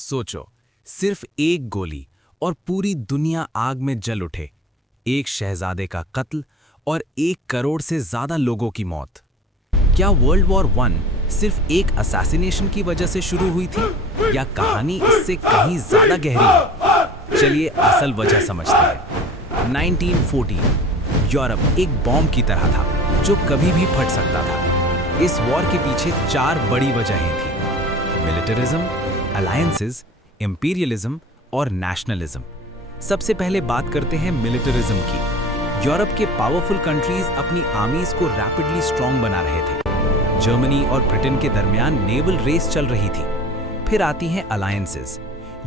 सोचो, सिर्फ एक गोली और पूरी दुनिया आग में जल उठे। एक शहजादे का कत्ल और 1 करोड़ से ज्यादा लोगों की मौत। क्या वर्ल्ड वॉर 1 सिर्फ एक असैसिनेशन की वजह से शुरू हुई थी, या कहानी इससे कहीं ज्यादा गहरी है? चलिए असल वजह समझते हैं। 1914 यूरोप एक बॉम्ब की तरह था जो कभी भी फट सकता था। इस वॉर के पीछे 4 बड़ी वजहें थी: मिलिटरिज्म, अलायंसेस, इंपीरियलिज्म और नेशनलिज्म। सबसे पहले बात करते हैं मिलिटरिज्म की। यूरोप के पावरफुल कंट्रीज अपनी आर्मीज को रैपिडली स्ट्रॉन्ग बना रहे थे। जर्मनी और ब्रिटेन के दरमियान नेवल रेस चल रही थी। फिर आती हैं अलायंसेस।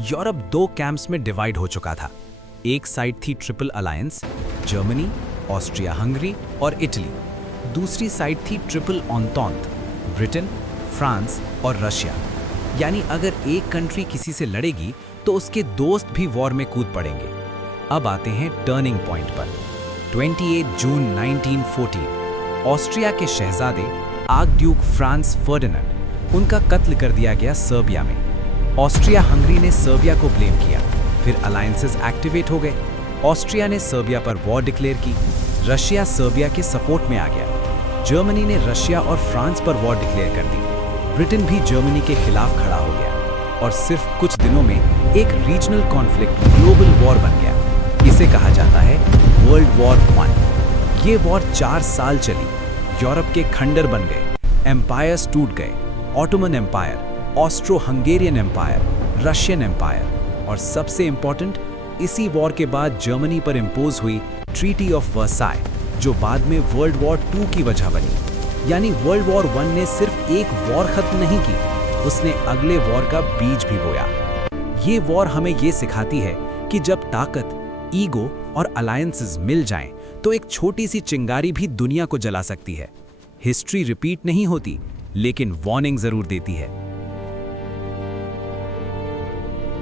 यूरोप 2 कैंप्स में डिवाइड हो चुका था। एक साइड थी triple alliance, Germany, Austria Hungary और इटली। दूसरी साइड थी ट्रिपल ऑन्टॉन्ट, ब्रिटेन, फ्रांस और रशिया। यानी अगर एक कंट्री किसी से लड़ेगी तो उसके दोस्त भी वॉर में कूद पड़ेंगे। अब आते हैं टर्निंग पॉइंट पर। 28 जून 1914 ऑस्ट्रिया के शहजादे आर्कड्यूक फ्रांस फर्डिनेंड, उनका कत्ल कर दिया गया सर्बिया में। ऑस्ट्रिया हंगरी ने सर्बिया को ब्लेम किया। फिर अलायंसेस एक्टिवेट हो गए। ऑस्ट्रिया ने सर्बिया पर वॉर डिक्लेयर की। रशिया सर्बिया के सपोर्ट में आ गया। जर्मनी ने रशिया और फ्रांस पर वॉर डिक्लेयर कर दी। ब्रिटेन भी जर्मनी के खिलाफ खड़ा हो गया और सिर्फ कुछ दिनों में एक रीजनल कॉन्फ्लिक्ट ग्लोबल वॉर बन गया। इसे कहा जाता है वर्ल्ड वॉर 1। ये वॉर 4 साल चली। यूरोप के खंडर बन गए, एम्पायर्स टूट गए। Ottoman empire, Austro Hungarian empire, Russian empire और सबसे इंपॉर्टेंट, इसी वॉर के बाद जर्मनी पर इंपोज हुई ट्रीटी ऑफ वर्साई, जो बाद में वर्ल्ड वॉर 2 की वजह बनी। यानी वर्ल्ड वॉर 1 ने सिर्फ एक वॉर खत्म नहीं की, उसने अगले वॉर का बीज भी बोया। ये वॉर हमें ये सिखाती है कि जब ताकत, ईगो और अलायंसेस मिल जाएं, तो एक छोटी सी चिंगारी भी दुनिया को जला सकती है। हिस्ट्री रिपीट नहीं होती, लेकिन वार्निंग जरूर देती है।